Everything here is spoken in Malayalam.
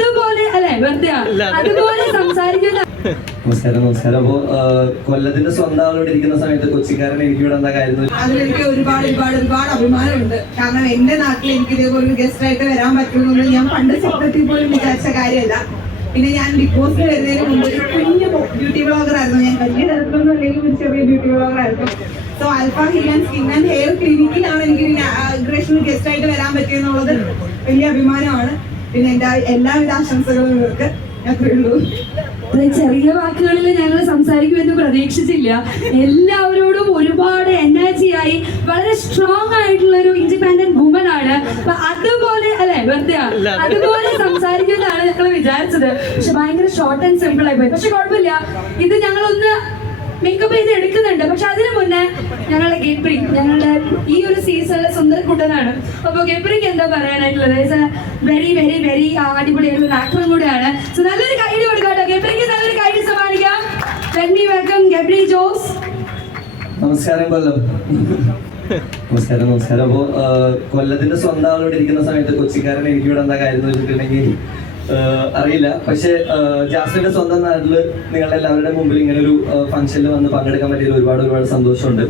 അതുപോലെ അല്ലെ വെറുതെ അതുപോലെ സംസാരിക്കുന്ന. നമസ്കാരം. അപ്പോ കൊല്ലത്തിന്റെ സ്വന്തം ആളോട് ഇരിക്കുന്ന സമയത്ത് കൊച്ചിക്കാരൻ എനിക്ക് ഇവിടെ എന്താ കാര്യം അതിലെനിക്ക് ഒരുപാട് അഭിമാനമുണ്ട്. കാരണം എന്റെ നാട്ടിൽ എനിക്ക് ഇതേപോലെ ഒരു ഗസ്റ്റ് ആയിട്ട് വരാൻ പറ്റുമെന്ന് ഞാൻ പണ്ട് സ്വപ്നത്തിൽ പോലും വിചാരിച്ച കാര്യമല്ല. പിന്നെ ഞാൻ ബിഗ് ബോസിൽ വരുന്നതിന് മുമ്പ് ഒരു കുഞ്ഞു ബ്യൂട്ടി ബ്ലോഗർ ആയിരുന്നു. ഞാൻ വലിയ തരത്തിലൊന്നും അല്ലെങ്കിൽ ഒരു ചെറിയ ബ്യൂട്ടി ബ്ലോഗർ ആയിരുന്നു. So Alpha Hill and skin and hair ക്ലിനിക്കിലാണ് എനിക്ക് ഇനാഗ്രേഷനിൽ ഗസ്റ്റ് ആയിട്ട് വരാൻ പറ്റിയെന്നുള്ളത് വലിയ അഭിമാനമാണ്. പിന്നെ എന്റെ എല്ലാവിധ ആശംസകളും ഇവർക്ക്. ചെറിയ വാക്കുകളിൽ ഞങ്ങൾ സംസാരിക്കുമെന്ന് പ്രതീക്ഷിച്ചില്ല. എല്ലാവരോടും ഒരുപാട് എനർജിയായി വളരെ സ്ട്രോങ് ആയിട്ടുള്ള ഒരു ഇൻഡിപെൻഡന്റ് വുമൻ ആണ്. അതുപോലെ അല്ലെ വെറുതെ അതുപോലെ സംസാരിക്കുന്നതാണ് ഞങ്ങൾ വിചാരിച്ചത്. പക്ഷെ ഭയങ്കര ഷോർട്ട് ആൻഡ് സിമ്പിൾ ആയി പോയി. പക്ഷെ കുഴപ്പമില്ല, ഇത് ഞങ്ങളൊന്ന് മേക്കപ്പ് ചെയ്ത് എടുക്കുന്നുണ്ട്. പക്ഷെ അതിനു മുന്നേ ഞങ്ങളുടെ ഗബ്രി ഞങ്ങളുടെ ഈ ഒരു സീസണിലെ സുന്ദരക്കുട്ടനാണ്. അപ്പൊ ഗബ്രിക്ക് എന്താ പറയാനായിട്ടുള്ളത്? വെരി വെരി വെരി അടിപൊളിയായിട്ടുള്ള ഒരു ആക്ടറും കൂടെയാണ്. സോ നല്ലൊരു കൈഡി കൊടുക്കാട്ടോ ഗബ്രിക്ക്, നല്ലൊരു കൈഡി സമ്മാനിക്കാം. Let me welcome Gabri Jose. നമസ്കാരം കൊല്ലം. നമസ്കാരം. അപ്പോ കൊല്ലത്തിന്റെ സ്വന്തം ആളോട് ഇരിക്കുന്ന സമയത്ത് കൊച്ചിക്കാരൻ എനിക്ക് ഇവിടെ എന്താ കാര്യം വെച്ചിട്ടുണ്ടെങ്കിൽ അറിയില്ല. പക്ഷെ ജാസ്മിന്റെ സ്വന്തം നാട്ടില് നിങ്ങളുടെ എല്ലാവരുടെ മുമ്പിൽ ഇങ്ങനെ ഒരു ഫംഗ്ഷനിൽ വന്ന് പങ്കെടുക്കാൻ പറ്റിയതിൽ ഒരുപാട് സന്തോഷമുണ്ട്.